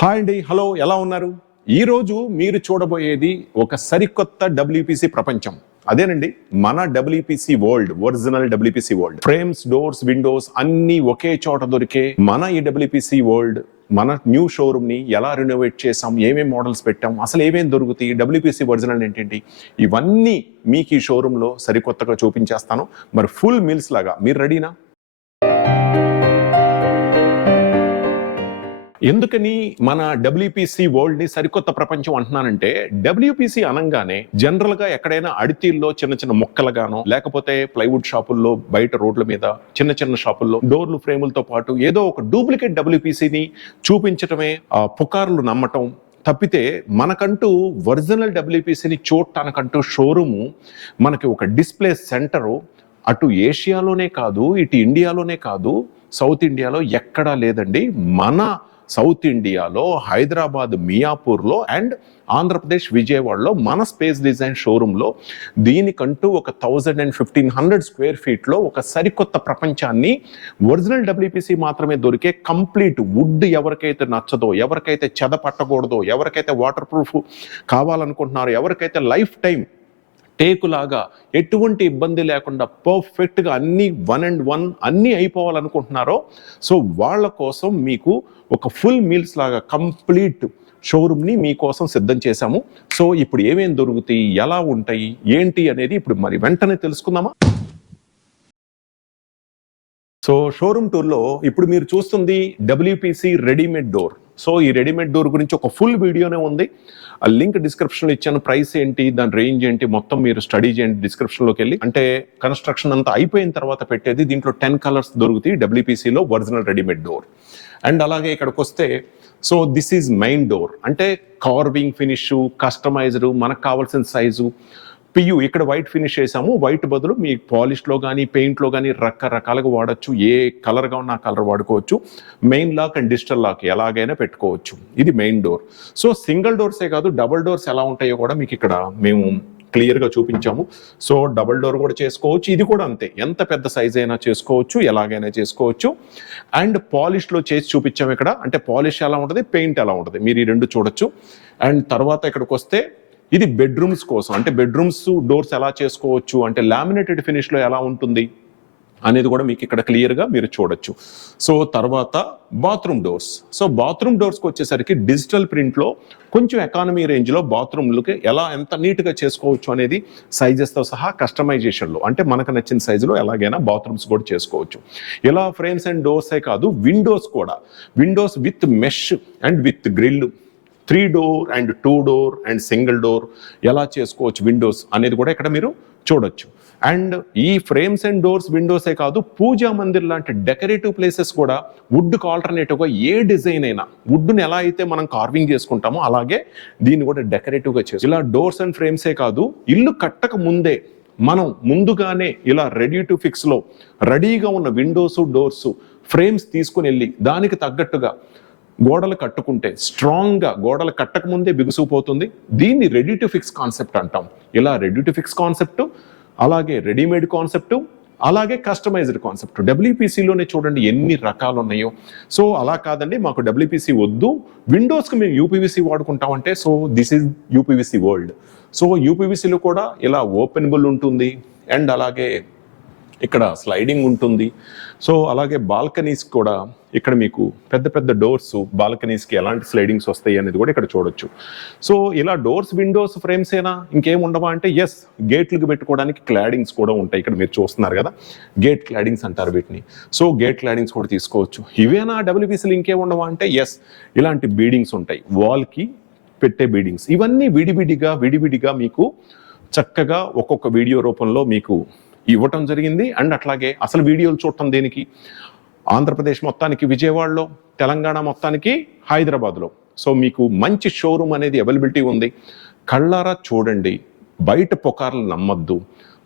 Hi అండి, hello, ఎలా ఉన్నారు? ఈరోజు మీరు చూడబోయేది ఒక సరికొత్త డబ్ల్యూపీసీ ప్రపంచం. అదేనండి మన WPC world, original WPC world. Frames, doors, Windows అన్ని ఒకే చోట దొరికే మన ఈ డబ్ల్యూపీసీ వరల్డ్, మన న్యూ షోరూమ్ ని ఎలా రెనోవేట్ చేసాం, ఏమేమి మోడల్స్ పెట్టాం, అసలు ఏమేమి దొరుకుతాయి, డబ్ల్యూపీసీ ఒరిజినల్ ఏంటంటి, ఇవన్నీ మీకు ఈ షోరూమ్ లో సరికొత్తగా చూపించేస్తాను. మరి ఫుల్ మీల్స్ లాగా మీరు రెడీనా? ఎందుకని మన డబ్ల్యూపీసీ వరల్డ్ ని సరికొత్త ప్రపంచం అంటున్నానంటే, డబ్ల్యూపీసీ అనగానే జనరల్ గా ఎక్కడైనా అడితీల్లో చిన్న చిన్న మొక్కలుగానో, లేకపోతే ప్లైవుడ్ షాపుల్లో, బయట రోడ్ల మీద చిన్న చిన్న షాపుల్లో డోర్లు, ఫ్రేములతో పాటు ఏదో ఒక డూప్లికేట్ డబ్ల్యూపీసీని చూపించటమే పుకార్లు నమ్మటం తప్పితే, మనకంటూ ఒరిజినల్ డబ్ల్యూపీసీని చూడటానికంటూ షోరూము, మనకి ఒక డిస్ప్లే సెంటరు అటు ఏషియాలోనే కాదు, ఇటు ఇండియాలోనే కాదు, సౌత్ ఇండియాలో ఎక్కడా లేదండి. మన సౌత్ ఇండియాలో హైదరాబాద్ మియాపూర్లో అండ్ ఆంధ్రప్రదేశ్ విజయవాడలో మన స్పేస్ డిజైన్ షోరూంలో దీనికంటూ ఒక 1500 స్క్వేర్ ఫీట్లో ఒక సరికొత్త ప్రపంచాన్ని, ఒరిజినల్ డబ్ల్యూపీసీ మాత్రమే దొరికే కంప్లీట్ వుడ్ ఎవరికైతే నచ్చదో, ఎవరికైతే చెద పట్టకూడదో, ఎవరికైతే వాటర్ ప్రూఫ్ కావాలనుకుంటున్నారో, ఎవరికైతే లైఫ్ టైం టేకులాగా ఎటువంటి ఇబ్బంది లేకుండా పర్ఫెక్ట్గా అన్ని 1 అన్నీ అయిపోవాలనుకుంటున్నారో, సో వాళ్ళ కోసం మీకు ఒక ఫుల్ మీల్స్ లాగా కంప్లీట్ షోరూమ్ని మీకోసం సిద్ధం చేశాము. సో ఇప్పుడు ఏమేమి దొరుకుతాయి, ఎలా ఉంటాయి, ఏంటి అనేది ఇప్పుడు మరి వెంటనే తెలుసుకుందామా? సో షోరూమ్ టూర్లో ఇప్పుడు మీరు చూస్తుంది డబ్ల్యూపీసీ రెడీమేడ్ డోర్. సో ఈ రెడీమేడ్ డోర్ గురించి ఒక ఫుల్ వీడియోనే ఉంది, ఆ లింక్ డిస్క్రిప్షన్లో ఇచ్చాను. ప్రైస్ ఏంటి, దాని రేంజ్ ఏంటి, మొత్తం మీరు స్టడీ చేయండి డిస్క్రిప్షన్లోకి వెళ్ళి. అంటే కన్స్ట్రక్షన్ అంతా అయిపోయిన తర్వాత పెట్టేది. దీంట్లో 10 కలర్స్ దొరుకుతాయి డబ్ల్యూపీసీలో ఒరిజినల్ రెడీమేడ్ డోర్. అండ్ అలాగే ఇక్కడికి వస్తే, so this is main door. అంటే కార్వింగ్ ఫినిష్, కస్టమైజ్డ్, మనకు కావాల్సిన సైజు, పియు ఇక్కడ వైట్ ఫినిష్ చేసాము. వైట్ బదులు మీ పాలిష్లో కానీ పెయింట్లో కానీ రకరకాలుగా వాడచ్చు. ఏ కలర్గా ఉన్న కలర్ వాడుకోవచ్చు. Main lock and digital lock ఎలాగైనా పెట్టుకోవచ్చు. ఇది మెయిన్ డోర్. సో సింగిల్ డోర్సే కాదు, డబుల్ డోర్స్ ఎలా ఉంటాయో కూడా మీకు ఇక్కడ మేము క్లియర్గా చూపించాము. సో డబుల్ డోర్ కూడా చేసుకోవచ్చు. ఇది కూడా అంతే, ఎంత పెద్ద సైజ్ అయినా చేసుకోవచ్చు, ఎలాగైనా చేసుకోవచ్చు. అండ్ పాలిష్లో చేసి చూపించాము ఇక్కడ. అంటే పాలిష్ ఎలా ఉంటుంది, పెయింట్ ఎలా ఉంటుంది, మీరు ఈ రెండు చూడొచ్చు. అండ్ తర్వాత ఇక్కడికి వస్తే ఇది బెడ్రూమ్స్ కోసం. అంటే బెడ్రూమ్స్ డోర్స్ ఎలా చేసుకోవచ్చు, అంటే లామినేటెడ్ ఫినిష్లో ఎలా ఉంటుంది అనేది కూడా మీకు ఇక్కడ క్లియర్గా మీరు చూడొచ్చు. సో తర్వాత బాత్రూమ్ డోర్స్. సో బాత్రూమ్ డోర్స్కి వచ్చేసరికి డిజిటల్ ప్రింట్లో కొంచెం ఎకానమీ రేంజ్లో బాత్రూమ్లకి ఎంత నీట్గా చేసుకోవచ్చు అనేది సైజెస్తో సహా కస్టమైజేషన్లో, అంటే మనకు నచ్చిన సైజులో ఎలాగైనా బాత్రూమ్స్ కూడా చేసుకోవచ్చు. ఇలా ఫ్రేమ్స్ అండ్ డోర్సే కాదు, విండోస్ కూడా. Windows with mesh and with grill, 3 door and 2 door and single door ఎలా చేసుకోవచ్చు విండోస్ అనేది కూడా ఇక్కడ మీరు చూడొచ్చు. అండ్ ఈ ఫ్రేమ్స్ అండ్ డోర్స్, విండోసే కాదు, పూజా మందిర్ లాంటి డెకరేటివ్ ప్లేసెస్ కూడా వుడ్కి ఆల్టర్నేటివ్గా ఏ డిజైన్ అయినా, వుడ్ని ఎలా అయితే మనం కార్వింగ్ చేసుకుంటామో అలాగే దీన్ని కూడా డెకరేటివ్గా చేస్తాం. ఇలా డోర్స్ అండ్ ఫ్రేమ్సే కాదు, ఇల్లు కట్టక ముందే మనం ముందుగానే ఇలా రెడీ టు ఫిక్స్లో రెడీగా ఉన్న విండోస్, డోర్స్, ఫ్రేమ్స్ తీసుకుని వెళ్ళి దానికి తగ్గట్టుగా గోడలు కట్టుకుంటే స్ట్రాంగ్గా, గోడలు కట్టక ముందే బిగుసుకుపోతుంది. దీన్ని రెడీ టు ఫిక్స్ కాన్సెప్ట్ అంటాం. ఇలా రెడీ టు ఫిక్స్ కాన్సెప్ట్, అలాగే రెడీమేడ్ కాన్సెప్ట్, అలాగే కస్టమైజ్డ్ కాన్సెప్ట్. డబ్ల్యూపీసీలోనే చూడండి ఎన్ని రకాలు ఉన్నాయో. సో అలా కాదండి, మాకు డబ్ల్యూపీసీ వద్దు, విండోస్కి మేము యూపీవీసీ వాడుకుంటామంటే, so this is UPVC world. So యూపీవీసీలో కూడా ఇలా ఓపెనబుల్ ఉంటుంది, అండ్ అలాగే ఇక్కడ స్లైడింగ్ ఉంటుంది. సో అలాగే బాల్కనీస్ కూడా ఇక్కడ మీకు పెద్ద పెద్ద డోర్స్, బాల్కనీస్కి ఎలాంటి స్లైడింగ్స్ వస్తాయి అనేది కూడా ఇక్కడ చూడొచ్చు. సో ఇలా డోర్స్, విండోస్, ఫ్రేమ్స్ ఏనా, ఇంకేం ఉండవా అంటే, ఎస్, గేట్లకు పెట్టుకోవడానికి క్లాడింగ్స్ కూడా ఉంటాయి. ఇక్కడ మీరు చూస్తున్నారు కదా, గేట్ క్లాడింగ్స్ అంటారు వీటిని. సో గేట్ క్లాడింగ్స్ కూడా తీసుకోవచ్చు. ఇవేనా డబ్ల్యూపీసీలు, ఇంకేం ఉండవా అంటే, ఎస్, ఇలాంటి బీడింగ్స్ ఉంటాయి, వాల్కి పెట్టే బీడింగ్స్. ఇవన్నీ విడివిడిగా మీకు చక్కగా ఒక్కొక్క వీడియో రూపంలో మీకు ఇవ్వటం జరిగింది. అండ్ అట్లాగే అసలు వీడియోలు చూడటం దేనికి, ఆంధ్రప్రదేశ్ మొత్తానికి విజయవాడలో, తెలంగాణ మొత్తానికి హైదరాబాద్లో. సో మీకు మంచి షోరూమ్ అనేది అవైలబిలిటీ ఉంది. కళ్ళారా చూడండి, బయట పుకార్లు నమ్మద్దు.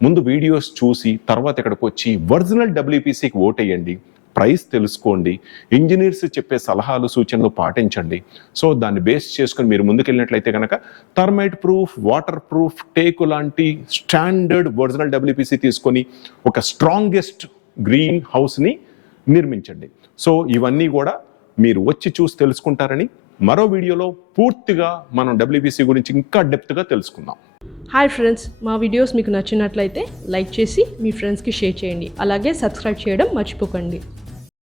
ముందు వీడియోస్ చూసి తర్వాత ఇక్కడికి వచ్చి ఒరిజినల్ డబ్ల్యూపీసీకి ఓటేయండి. ప్రైస్ తెలుసుకోండి, ఇంజనీర్స్ చెప్పే సలహాలు, సూచనలు పాటించండి. సో దాన్ని బేస్ చేసుకుని మీరు ముందుకెళ్ళినట్లయితే కనుక థర్మైట్ ప్రూఫ్, వాటర్ ప్రూఫ్, టేకు లాంటి స్టాండర్డ్ ఒరిజినల్ డబ్ల్యూపీసీ తీసుకొని ఒక స్ట్రాంగెస్ట్ గ్రీన్ హౌస్ని నిర్మించండి. సో ఇవన్నీ కూడా మీరు వచ్చి చూసి తెలుసుకుంటారని మరో వీడియోలో పూర్తిగా మనం డబ్ల్యూపీసీ గురించి ఇంకా డెప్త్గా తెలుసుకుందాం. హాయ్ ఫ్రెండ్స్, మా వీడియోస్ మీకు నచ్చినట్లయితే లైక్ చేసి మీ ఫ్రెండ్స్కి షేర్ చేయండి. అలాగే సబ్స్క్రైబ్ చేయడం మర్చిపోకండి.